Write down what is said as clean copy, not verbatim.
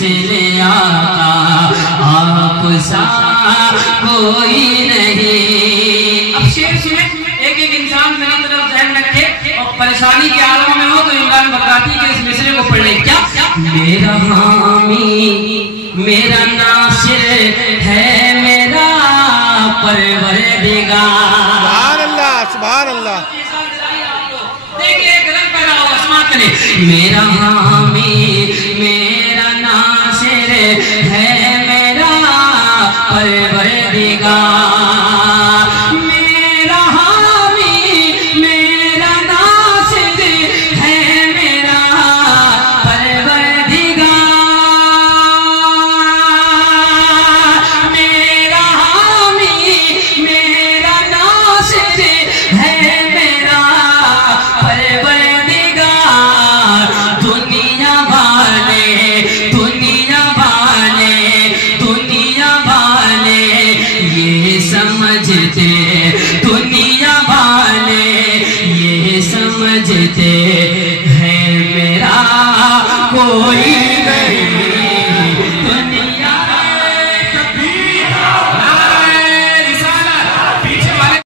مثل آقا آپ سا کوئی نہیں. اب شعر سنیں، ایک انسان میری طرف ذہن رکھے اور پریشانی کے عالم میں ہو تو عمران بغدادی کے اس مصرے کو پڑھ لیں. کیا؟ میرا حامی میرا ناصر ہے میرا پروردگار. سبحان اللہ سبحان اللہ. دیکھیں ایک رنگ پیدا ہو، اسمات کریں. میرا حامی